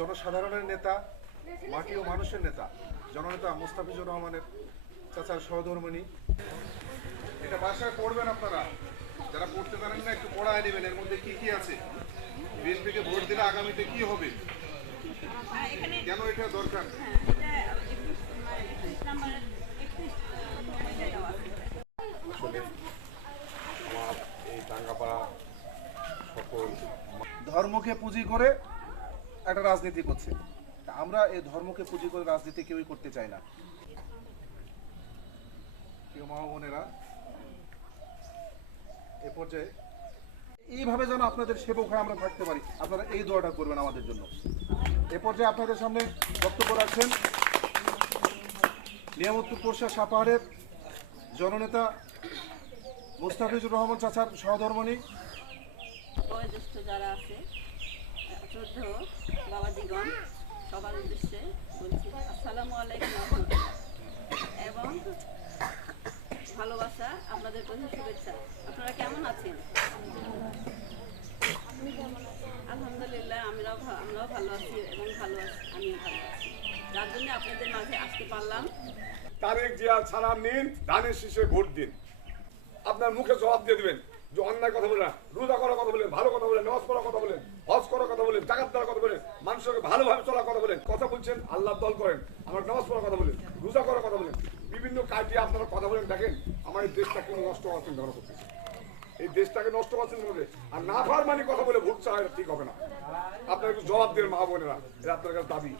জনসাধারণের নেতা, মাটি ও মানুষের নেতা, জননেতা মোস্তাফিজুর রহমানের চাচার সহধর্মিণী। এটা বাসায় পড়বেন আপনারা, যারা পড়তে জানেন না একটু পড়ায় নেবেন এর মধ্যে কি কি আছে, বিএনপিকে ভোট দিলে আগামীতে কি হবে, কেন এটা দরকার। আমার এই টাঙ্গাপাড়া সকল ধর্মকে পুঁজি করে একটা রাজনীতি করছে, তা আমরা এই ধর্মকে পুঁজি করে রাজনীতি কেউই করতে চাই না। প্রিয় মা বোনেরা, এ পর্যায়ে এইভাবে যেন আপনাদের সেবক হয়ে আমরা থাকতে পারি, আপনারা এই দোয়াটা করবেন আমাদের জন্য। এ পর্যায়ে আপনাদের সামনে বক্তব্য রাখছেন নিয়ামতপুর পোরশা সাপাহারের জননেতা মোস্তাফিজুর রহমান চাচার সহধর্মিণী। বয়োজ্যেষ্ঠ যারা আছে, শ্রদ্ধেয় বাবাজিগণ, সবার উদ্দেশ্যে বলছি আসসালামু আলাইকুম রহমতুল্লাহ এবং ভালোবাসা, আপনাদের প্রতি শুভেচ্ছা। আপনারা কেমন আছেন? আলহামদুলিল্লাহ, আমরাও ভালো আছি এবং আমিও ভালো আছি, যার জন্য আপনাদের মাঝে আসতে পারলাম। তারেক জিয়া ছাড়া নিন, ধানের শীষে ভোট দিন। আপনার মুখে জবাব দিয়ে দিবেন যে অন্যায় কথা বলেন, রোজা করার কথা বলেন, ভালো কথা বলেন, নামাজ পড়ার কথা বলেন, হজ করার কথা বলেন, জাকাত দেওয়ার কথা বলেন, মানুষকে ভালোভাবে চলার কথা বলেন, কথা বলছেন আল্লাহর দল করেন, আমার নামাজ পড়ার কথা বলেন, রোজা করার কথা বলেন, বিভিন্ন কাজে আপনারা কথা বলেন। দেখেন আমার এই দেশটাকে নষ্ট হওয়ার চিন্তা ভাবনা করতেছে, এই দেশটাকে নষ্ট হওয়ার চিন্তা করবে। আর না ফারমানি কথা বলে ভোট চাওয়া ঠিক হবে না। আপনার একটু জবাব দেবেন মা বোনেরা, এটা আপনার কাছে দাবি।